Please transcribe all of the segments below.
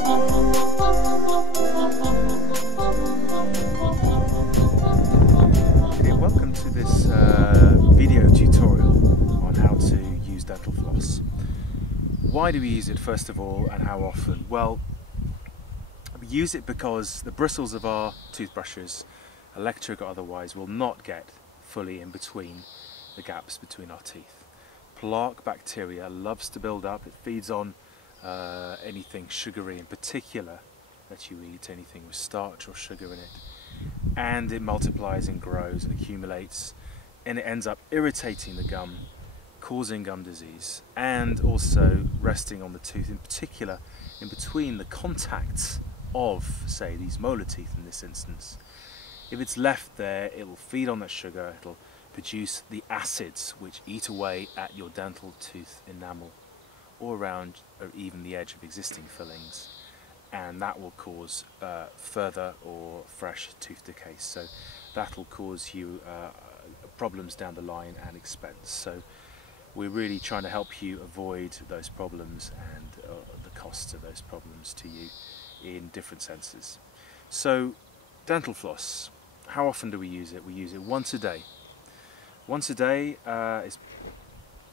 Okay, welcome to this video tutorial on how to use dental floss. Why do we use it first of all, and how often? Well, we use it because the bristles of our toothbrushes, electric or otherwise, will not get fully in between the gaps between our teeth. Plaque bacteria loves to build up. It feeds on anything sugary in particular that you eat, anything with starch or sugar in it, and it multiplies and grows and accumulates, and it ends up irritating the gum, causing gum disease, and also resting on the tooth, in particular in between the contacts of, say, these molar teeth in this instance. If it's left there, it will feed on that sugar, it'll produce the acids which eat away at your dental tooth enamel or around or even the edge of existing fillings, and that will cause further or fresh tooth decay. So that will cause you problems down the line and expense. So we're really trying to help you avoid those problems and the costs of those problems to you in different senses. So dental floss, how often do we use it? We use it once a day. Once a day is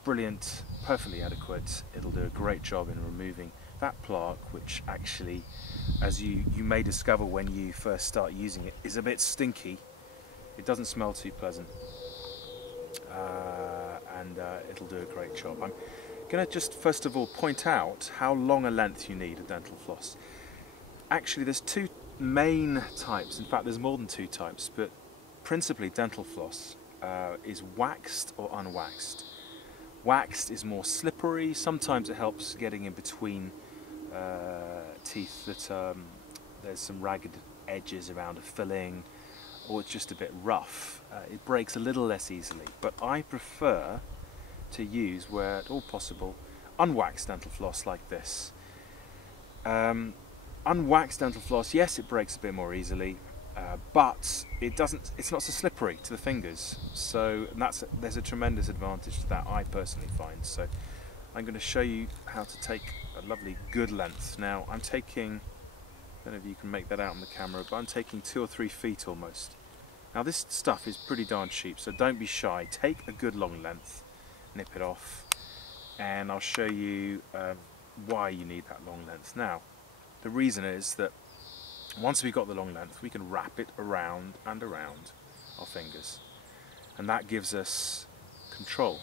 brilliant, perfectly adequate. It'll do a great job in removing that plaque, which actually, as you may discover when you first start using it, is a bit stinky. It doesn't smell too pleasant, and it'll do a great job. I'm going to just first of all point out how long a length you need of dental floss. Actually, there's two main types. In fact, there's more than two types, but principally dental floss is waxed or unwaxed. Waxed is more slippery. Sometimes it helps getting in between teeth that there's some ragged edges around a filling, or it's just a bit rough. It breaks a little less easily, but I prefer to use, where at all possible, unwaxed dental floss like this. Unwaxed dental floss, yes, it breaks a bit more easily, but it's not so slippery to the fingers, so there's a tremendous advantage to that, I personally find. So I'm going to show you how to take a lovely good length. Now I'm taking, I don't know if you can make that out on the camera, but I'm taking 2 or 3 feet almost. Now this stuff is pretty darn cheap, so don't be shy. Take a good long length, nip it off, and I'll show you why you need that long length. Now the reason is that once we've got the long length, we can wrap it around and around our fingers, and that gives us control.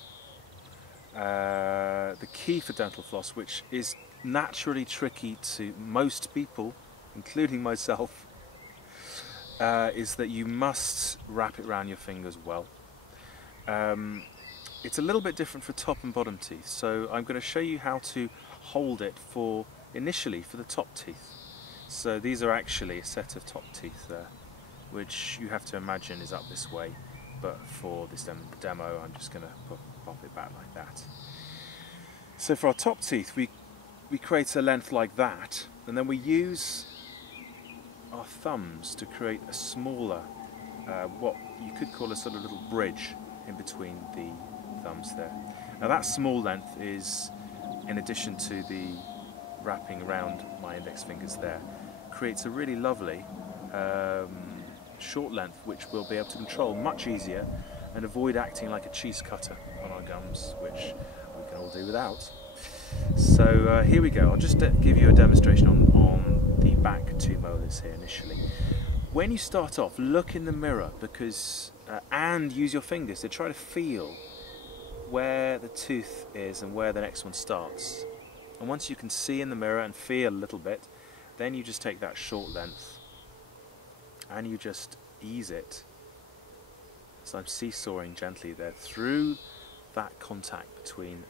The key for dental floss, which is naturally tricky to most people, including myself, is that you must wrap it around your fingers well. It's a little bit different for top and bottom teeth, so I'm going to show you how to hold it initially for the top teeth. So these are actually a set of top teeth there, which you have to imagine is up this way, but for this demo I'm just going to pop it back like that. So for our top teeth we create a length like that, and then we use our thumbs to create a smaller, what you could call a sort of little bridge in between the thumbs there. Now that small length is, in addition to the wrapping around my index fingers there, creates a really lovely short length which we'll be able to control much easier and avoid acting like a cheese cutter on our gums, which we can all do without. So here we go. I'll just give you a demonstration on the back 2 molars here initially. When you start off, look in the mirror and use your fingers to try to feel where the tooth is and where the next one starts. And once you can see in the mirror and feel a little bit, then you just take that short length and you just ease it. So I'm seesawing gently there through that contact between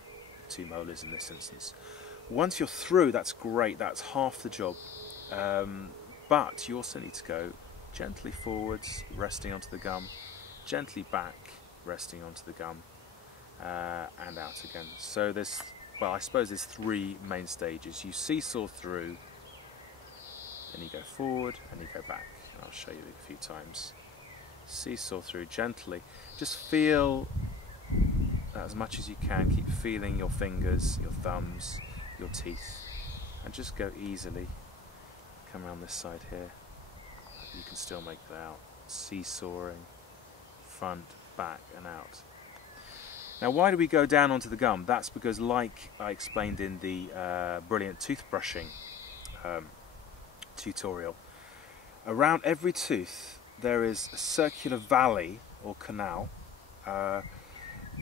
the 2 molars in this instance. Once you're through, that's great, that's half the job. But you also need to go gently forwards, resting onto the gum, gently back, resting onto the gum, and out again. So well, I suppose there's 3 main stages. You seesaw through, then you go forward and you go back, and I'll show you a few times. Seesaw through gently, just feel as much as you can, keep feeling your fingers, your thumbs, your teeth, and just go easily come around this side here. You can still make that out. Seesawing, front, back and out. Now why do we go down onto the gum? That's because, like I explained in the brilliant toothbrushing tutorial, around every tooth there is a circular valley or canal.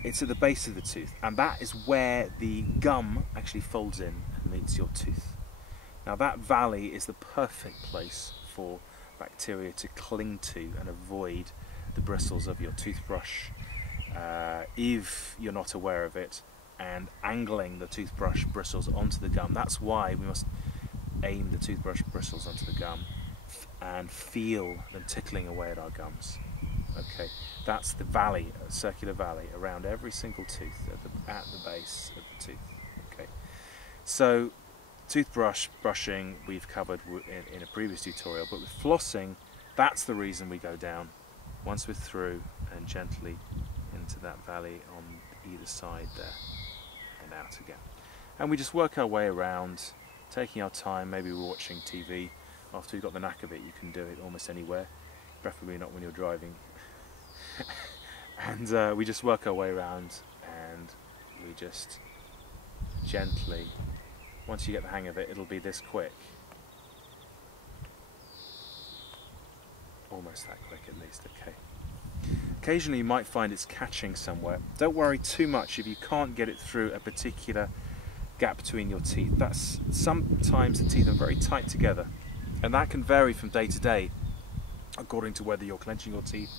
It's at the base of the tooth, and that is where the gum actually folds in and meets your tooth. Now that valley is the perfect place for bacteria to cling to and avoid the bristles of your toothbrush if you're not aware of it, and angling the toothbrush bristles onto the gum. That's why we must aim the toothbrush bristles onto the gum and feel them tickling away at our gums. Okay, that's the valley, a circular valley around every single tooth at the base of the tooth. Okay, so toothbrush brushing we've covered in a previous tutorial, but with flossing, that's the reason we go down once we're through and gently into that valley on either side there and out again. And we just work our way around, taking our time. Maybe we're watching TV. After you've got the knack of it, you can do it almost anywhere, preferably not when you're driving. And we just work our way around, and we just gently, once you get the hang of it, it'll be this quick. Almost that quick at least, okay. Occasionally you might find it's catching somewhere. Don't worry too much if you can't get it through a particular gap between your teeth. That's sometimes the teeth are very tight together, and that can vary from day to day according to whether you're clenching your teeth.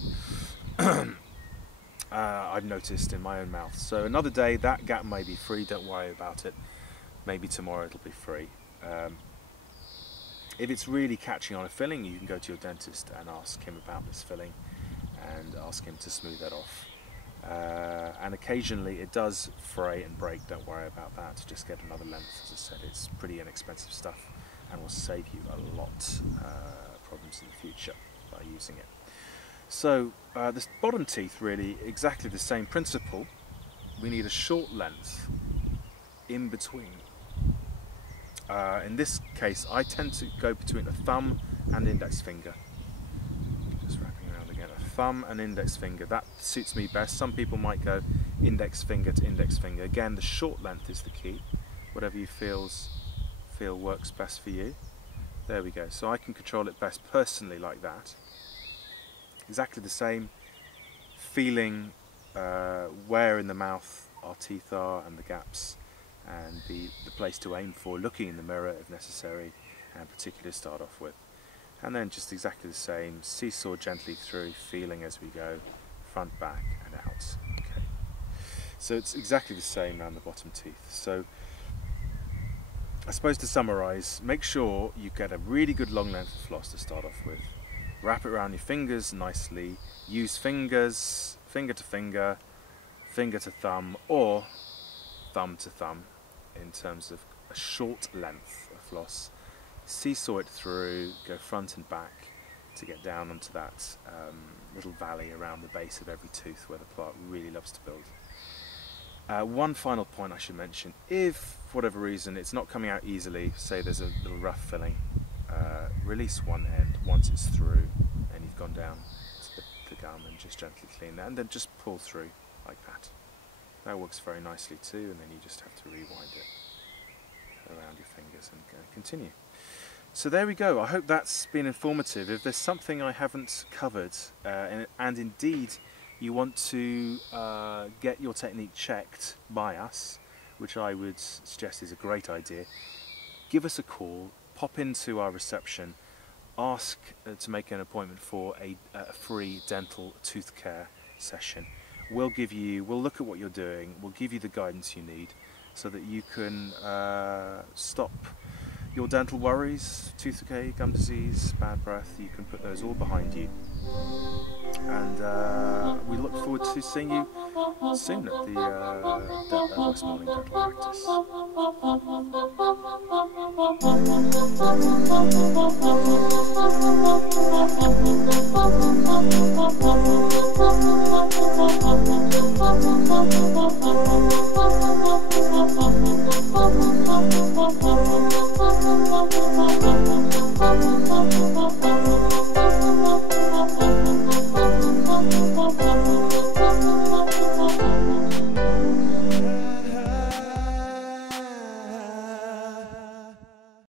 I've noticed in my own mouth. So another day that gap may be free, don't worry about it. Maybe tomorrow it'll be free. If it's really catching on a filling, you can go to your dentist and ask him about this filling and ask him to smooth that off. And occasionally it does fray and break, don't worry about that. Just get another length. As I said, it's pretty inexpensive stuff and will save you a lot of problems in the future by using it. So this bottom teeth, really exactly the same principle. We need a short length in between. In this case I tend to go between a thumb and index finger. Just wrapping around again, a thumb and index finger, that suits me best. Some people might go index finger to index finger. Again, the short length is the key, whatever you feel works best for you. There we go, so I can control it best personally like that. Exactly the same, feeling where in the mouth our teeth are and the gaps, and the place to aim for, looking in the mirror if necessary, and particularly start off with. And then just exactly the same, seesaw gently through, feeling as we go, front, back and out. Okay. So it's exactly the same around the bottom teeth. So I suppose to summarise, make sure you get a really good long length of floss to start off with. Wrap it around your fingers nicely, use fingers, finger to finger, finger to thumb, or thumb to thumb in terms of a short length of floss. Seesaw it through, go front and back to get down onto that little valley around the base of every tooth where the plaque really loves to build. One final point I should mention, if for whatever reason it's not coming out easily, say there's a little rough filling, release one end once it's through and you've gone down to the gum, and just gently clean that, and then just pull through like that. That works very nicely too, and then you just have to rewind it around your fingers and continue. So there we go. I hope that's been informative. If there's something I haven't covered, and indeed you want to get your technique checked by us, which I would suggest is a great idea, give us a call, pop into our reception, ask to make an appointment for a free dental tooth care session. We'll look at what you're doing, we'll give you the guidance you need so that you can stop your dental worries, tooth decay, gum disease, bad breath. You can put those all behind you. And we look forward to seeing you soon at the Westmoreland Dental Practice.